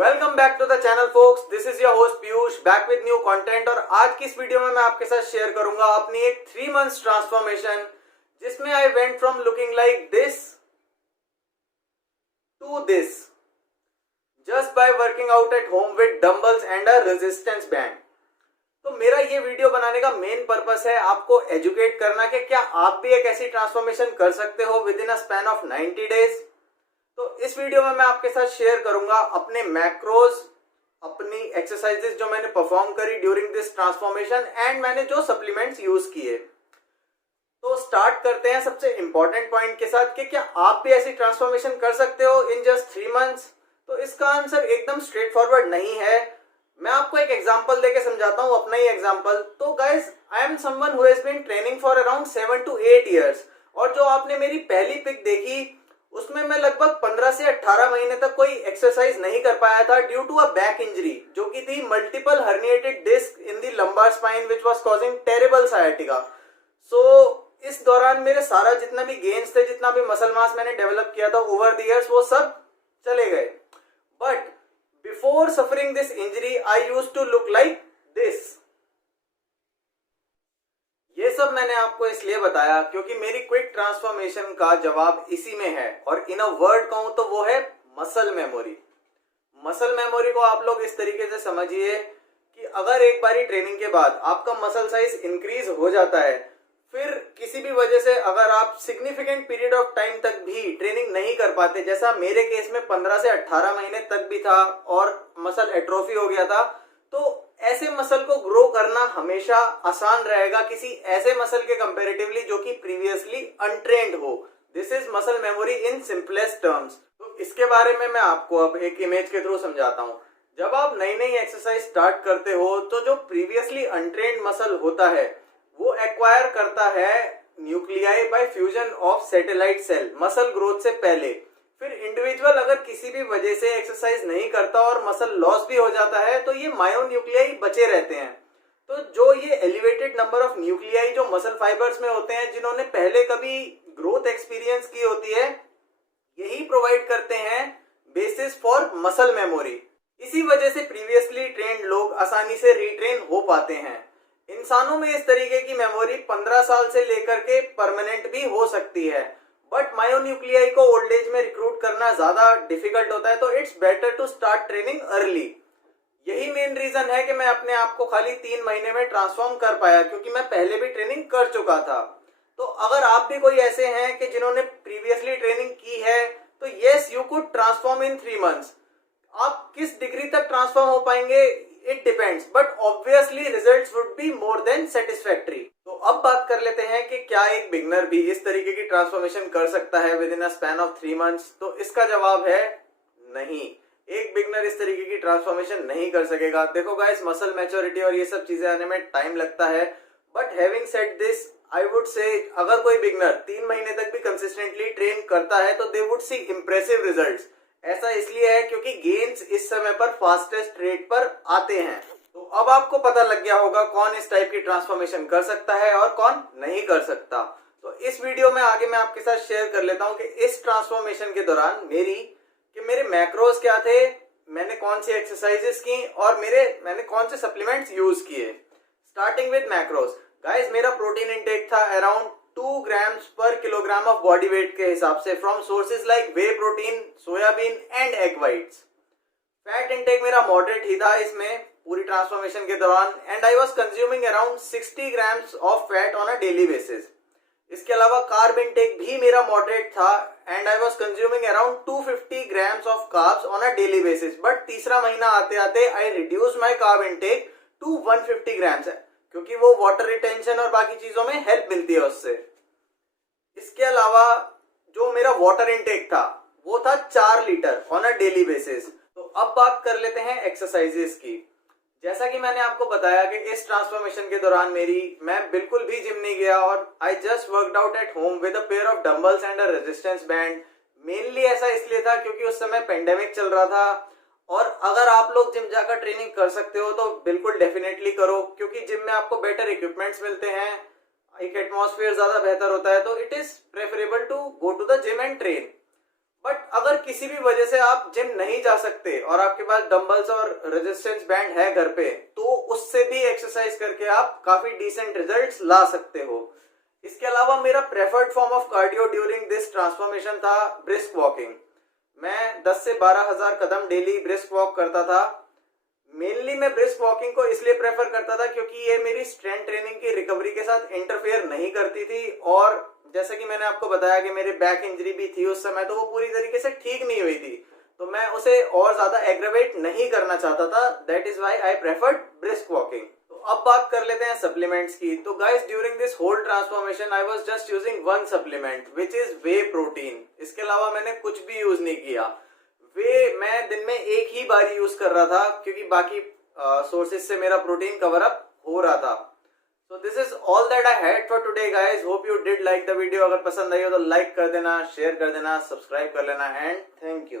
Welcome back to the channel folks. This is your host Piyush back with new content. और आज की इस video में मैं आपके साथ शेयर करूंगा अपनी एक 3 मंथ्स ट्रांसफॉर्मेशन, जिसमें I went from looking like this to this just by working out at home with dumbbells and a resistance band. तो मेरा ये वीडियो बनाने का मेन पर्पस है आपको एजुकेट करना कि क्या आप भी एक ऐसी ट्रांसफॉर्मेशन कर सकते हो with in a span of 90 days. तो इस वीडियो में मैं आपके साथ शेयर करूंगा अपने मैक्रोज, अपनी एक्सरसाइजेस जो मैंने परफॉर्म करी ड्यूरिंग दिस ट्रांसफॉर्मेशन एंड मैंने जो सप्लीमेंट्स यूज किए। तो स्टार्ट करते हैं सबसे इंपॉर्टेंट पॉइंट के साथ कि क्या आप भी ऐसी ट्रांसफॉर्मेशन कर सकते हो इन जस्ट 3 मंथ्स। तो इसका आंसर एकदम स्ट्रेट फॉरवर्ड नहीं है। मैं आपको एक एग्जांपल देके समझाता हूं, अपना ही एग्जांपल। तो guys, I am someone who has been training for around 7 to 8 years, और जो आपने मेरी पहली पिक देखी उसमें मैं लगभग 15 से 18 महीने तक कोई एक्सरसाइज नहीं कर पाया था due to a back injury, जो कि थी multiple herniated disc in the lumbar spine which was causing terrible sciatica. So इस दौरान मेरे सारा जितना भी गेन्स थे, जितना भी मसल मास मैंने डेवलप किया था ओवर द इयर्स, वो सब चले गए। But before suffering this injury I used to look like this. ये सब मैंने आपको इसलिए बताया क्योंकि मेरी क्विक ट्रांसफॉर्मेशन का जवाब इसी में है, और इन अ वर्ड कहूं तो वो है मसल मेमोरी। मसल मेमोरी को आप लोग इस तरीके से समझिए कि अगर एक बारी ट्रेनिंग के बाद आपका मसल साइज इंक्रीज हो जाता है, फिर किसी भी वजह से अगर आप सिग्निफिकेंट पीरियड ऑफ टाइम तक भी ट्रेनिंग नहीं कर पाते, जैसा मेरे केस में 15 से 18 महीने तक भी था और मसल एट्रोफी हो गया था, तो ऐसे मसल को ग्रो करना हमेशा आसान रहेगा किसी ऐसे मसल के कंपैरेटिवली जो कि प्रीवियसली अनट्रेन्ड हो। This is muscle memory in simplest terms. तो इसके बारे में मैं आपको अब एक इमेज के थ्रू समझाता हूं। जब आप नई नई एक्सरसाइज स्टार्ट करते हो तो जो प्रीवियसली अनट्रेन्ड मसल होता है वो एक्वायर करता है nuclei by fusion of satellite cell muscle growth से पहले। फिर इंडिविजुअल अगर किसी भी वजह से एक्सरसाइज नहीं करता और मसल लॉस भी हो जाता है तो ये मायोन्यूक्लियाई बचे रहते हैं। तो जो ये एलिवेटेड नंबर ऑफ न्यूक्लियाई जो मसल फाइबर्स में होते हैं, जिन्होंने पहले कभी ग्रोथ एक्सपीरियंस की होती है, यही प्रोवाइड करते हैं बेसिस फॉर मसल मेमोरी। इसी वजह से प्रीवियसली ट्रेन्ड लोग आसानी से रिट्रेन हो पाते हैं। इंसानों में इस तरीके की मेमोरी 15 साल से लेकर के परमानेंट भी हो सकती है, बट मायोन्यूक्लियाई को ओल्ड एज में रिक्रूट करना ज्यादा डिफिकल्ट होता है, तो it's better to start training early. यही मेन रीजन है कि मैं अपने आप को खाली 3 महीने में ट्रांसफॉर्म कर पाया, क्योंकि मैं पहले भी ट्रेनिंग कर चुका था। तो अगर आप भी कोई ऐसे हैं कि जिन्होंने प्रीवियसली ट्रेनिंग की है, तो yes, you could transform in 3 months. आप किस डिग्री तक ट्रांसफॉर्म हो पाएंगे it depends, but obviously results would be more than satisfactory. तो अब बात कर लेते हैं कि क्या एक बिगनर भी इस तरीके की ट्रांसफॉर्मेशन कर सकता है with in a span of 3 months. तो इसका जवाब है नहीं। एक बिगनर इस तरीके की ट्रांसफॉर्मेशन नहीं कर सकेगा। देखो गाइस, मसल मैच्योरिटी और ये सब चीजें आने में टाइम लगता है, but having said this I would say अगर कोई बिगनर 3 महीने तक भी कंसिस्टेंटली ट्रेन करता है तो they would see impressive results. ऐसा इसलिए है क्योंकि गेन्स इस समय पर फास्टेस्ट रेट पर आते हैं। तो अब आपको पता लग गया होगा कौन इस टाइप की ट्रांसफॉर्मेशन कर सकता है और कौन नहीं कर सकता। तो इस वीडियो में आगे मैं आपके साथ शेयर कर लेता हूं कि इस ट्रांसफॉर्मेशन के दौरान मेरे मैक्रोज क्या थे, मैंने कौन सी एक्सरसाइजेस की और मैंने कौन से सप्लीमेंट्स यूज किए। स्टार्टिंग विद मैक्रोज, गाइस, मेरा प्रोटीन इंटेक था अराउंड 2 ग्राम्स पर किलोग्राम ऑफ बॉडी वेट के हिसाब से from sources like way protein, soybean and egg whites. Fat intake मेरा मॉडरेट ही था इसमें पूरी ट्रांसफॉर्मेशन के दौरान, and I was consuming around 60 grams of fat on a daily basis. इसके अलावा कार्ब इंटेक भी मेरा मॉडरेट था and I was consuming around 250 grams of carbs on a daily basis. But तीसरा महीना आते आते I reduce my carb intake to 150 grams, क्योंकि वो वाटर रिटेंशन और बाकी चीजों में हेल्प मिलती है उससे। इसके अलावा जो मेरा वाटर इंटेक था वो था 4 litre on a daily basis. तो अब बात कर लेते हैं एक्सरसाइजेस की। जैसा कि मैंने आपको बताया कि इस ट्रांसफॉर्मेशन के दौरान मैं बिल्कुल भी जिम नहीं गया और I just worked out at home with a pair of dumbbells and a resistance band. Mainly ऐसा इसलिए था क्योंकि उस समय पेंडेमिक चल रहा था, और अगर आप लोग जिम जाकर ट्रेनिंग कर सकते हो तो बिल्कुल डेफिनेटली करो, क्योंकि जिम में आपको बेटर इक्विपमेंट्स मिलते हैं, एक एटमॉस्फेयर ज्यादा बेहतर होता है। तो it is preferable to go to the gym and train. But अगर किसी भी वजह से आप जिम नहीं जा सकते और आपके पास डंबल्स और रेजिस्टेंस बैंड है घर पे, तो उससे भी एक्सरसाइज करके आप काफी डिसेंट रिजल्ट्स ला सकते हो। इसके अलावा मेरा preferred form of cardio during this transformation था ब्रिस्क वॉकिंग। मैं 10 से 12,000 कदम डेली ब्रिस्क वॉक करता था। मेनली मैं ब्रिस्क वॉकिंग को इसलिए प्रेफर करता था क्योंकि ये मेरी स्ट्रेंथ ट्रेनिंग की रिकवरी के साथ इंटरफेयर नहीं करती थी, और जैसे कि मैंने आपको बताया कि मेरी बैक इंजरी भी थी उस समय, तो वो पूरी तरीके से ठीक नहीं हुई थी, तो मैं उसे और ज्यादा एग्रेवेट नहीं करना चाहता था। That is why I preferred brisk walking. तो अब बात कर लेते हैं सप्लीमेंट्स की। तो guys, during this whole transformation I was just using one supplement which is whey protein. इसके अलावा मैंने कुछ भी यूज नहीं किया। वे मैं दिन में एक ही बार यूज कर रहा था क्योंकि बाकी सोर्सेज से मेरा प्रोटीन कवर अप हो रहा था। So this is all that I had for today guys. Hope you did like the video. अगर पसंद आई हो तो लाइक कर देना, शेयर कर देना, सब्सक्राइब कर लेना, एंड थैंक यू।